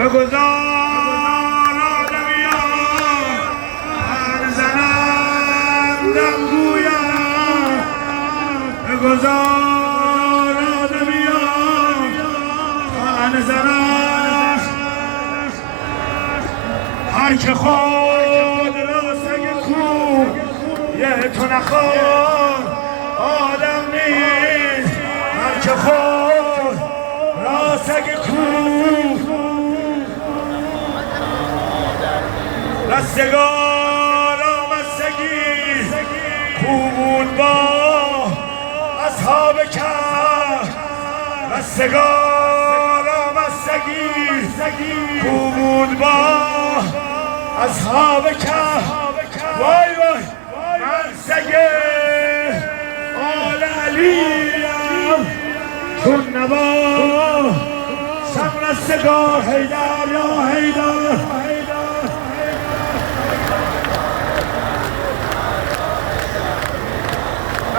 بگذار آدمیان هر زنندم گویم بگذار آدمیان هر زنند هر که خود را سگ کوه یه تو نخواد آدم نیست هر که خود را سگ کوه رستگار آمستگی کو بود با اصحاب کهف رستگار آمستگی کو بود با اصحاب کهف وای وای من سگ آل علیم چون نبا سم رستگار حیدر یا حیدر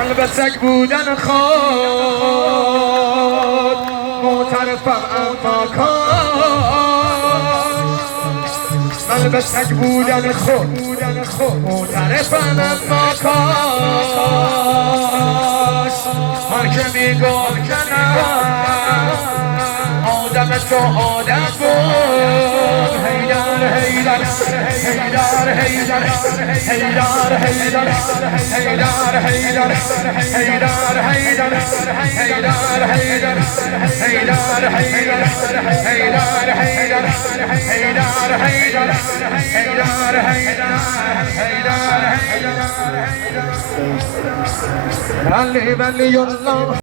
قلب سگ بودن خود معترفم اما کاش قلب سگ بودن خود معترفم اما کاش هر که میگفت که نه آدم تو آدم بود حیدر حیدر حیدر حیدر حیدر حیدر حیدر حیدر حیدر حیدر حیدر حیدر حیدر حیدر حیدر حیدر حیدر حیدر حیدر علی ولی الله